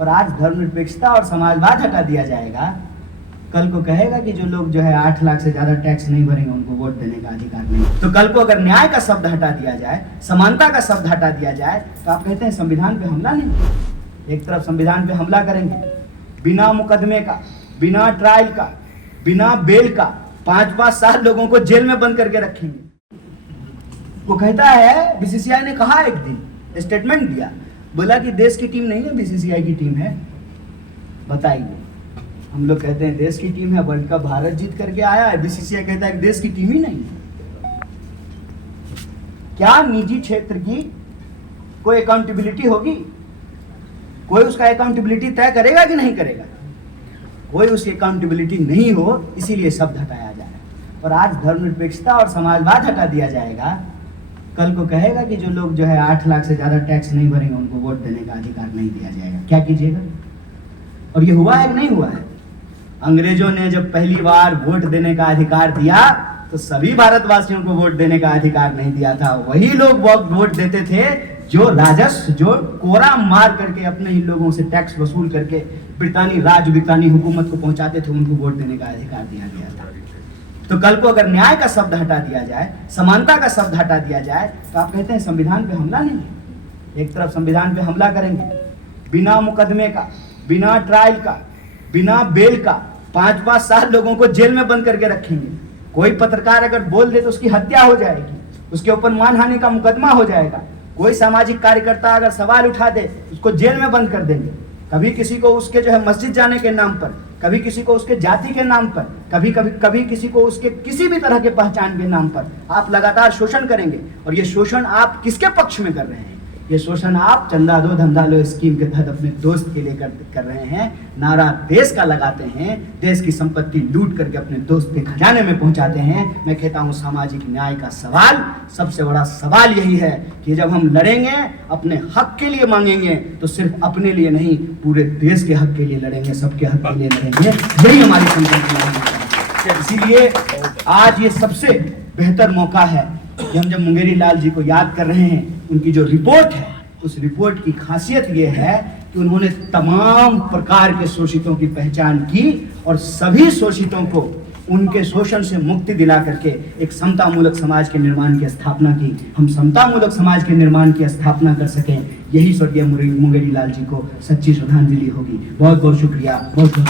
और आज धर्मनिरपेक्षता और समाजवाद हटा दिया जाएगा, कल को कहेगा कि जो लोग जो है 8 लाख से ज्यादा टैक्स नहीं भरेंगे उनको वोट देने का अधिकार नहीं। तो कल को अगर न्याय का शब्द हटा दिया जाए, समानता का शब्द हटा दिया जाए, तो आप कहते हैं संविधान पे हमला नहीं। एक तरफ संविधान पे हमला करेंगे, बिना मुकदमे का, बिना ट्रायल का, बिना बेल का 5-5 साल लोगों को जेल में बंद करके रखेंगे। वो कहता है, बीसीसीआई ने कहा एक दिन स्टेटमेंट दिया, बोला कि देश की टीम नहीं है, बीसीसीआई की टीम है। बताइए, हम लोग कहते हैं देश की टीम है, वर्ल्ड कप भारत जीत करके आया है, बीसीसीआई कहता है देश की टीम ही नहीं है। क्या निजी क्षेत्र की कोई अकाउंटेबिलिटी होगी? कोई उसका अकाउंटेबिलिटी तय करेगा कि नहीं करेगा? कोई उसकी अकाउंटेबिलिटी नहीं हो, इसीलिए शब्द हटाया जाए। और आज धर्मनिरपेक्षता और समाजवाद हटा दिया जाएगा, कल को कहेगा कि जो लोग जो है 8 लाख से ज्यादा टैक्स नहीं भरेंगे उनको वोट देने का अधिकार नहीं दिया जाएगा। क्या कीजिएगा? और ये हुआ है कि नहीं हुआ है? अंग्रेजों ने जब पहली बार वोट देने का अधिकार दिया तो सभी भारतवासियों को वोट देने का अधिकार नहीं दिया था। वही लोग वोट देते थे जो राजस्व, जो कोरा मार करके अपने ही लोगों से टैक्स वसूल करके ब्रितानी हुकूमत को पहुंचाते थे, उनको वोट देने का अधिकार दिया गया था। तो कल को अगर न्याय का शब्द हटा दिया जाए, समानता का शब्द हटा दिया जाए, तो आप कहते हैं संविधान पे हमला नहीं। एक तरफ संविधान पे हमला करेंगे, बिना मुकदमे का, बिना ट्रायल का, बिना बेल का 5-5 साल लोगों को जेल में बंद करके रखेंगे। कोई पत्रकार अगर बोल दे तो उसकी हत्या हो जाएगी, उसके ऊपर मानहानि का मुकदमा हो जाएगा। कोई सामाजिक कार्यकर्ता अगर सवाल उठा दे उसको जेल में बंद कर देंगे। कभी किसी को उसके जो है मस्जिद जाने के नाम पर, कभी किसी को उसके जाति के नाम पर, कभी किसी को उसके किसी भी तरह के पहचान के नाम पर आप लगातार शोषण करेंगे। और ये शोषण आप किसके पक्ष में कर रहे हैं? ये शोषण आप चंदा दो धंधा लो स्कीम के तहत अपने दोस्त के लिए कर रहे हैं। नारा देश का लगाते हैं, देश की संपत्ति लूट करके अपने दोस्त के खजाने में पहुंचाते हैं। मैं कहता हूं सामाजिक न्याय का सवाल, सबसे बड़ा सवाल यही है कि जब हम लड़ेंगे, अपने हक के लिए मांगेंगे, तो सिर्फ अपने लिए नहीं, पूरे देश के हक के लिए लड़ेंगे, सबके हक के लिए लड़ेंगे। यही हमारी संकल्पना है। इसीलिए आज ये सबसे बेहतर मौका है कि हम जब मुंगेरी लाल जी को याद कर रहे हैं, उनकी जो रिपोर्ट है, उस रिपोर्ट की खासियत ये है कि उन्होंने तमाम प्रकार के शोषितों की पहचान की और सभी शोषितों को उनके शोषण से मुक्ति दिला करके एक समतामूलक समाज के निर्माण की स्थापना की। हम समतामूलक समाज के निर्माण की स्थापना कर सकें, यही स्वर्गीय मुंगेरी लाल जी को सच्ची श्रद्धांजलि होगी। बहुत बहुत शुक्रिया, बहुत बहुत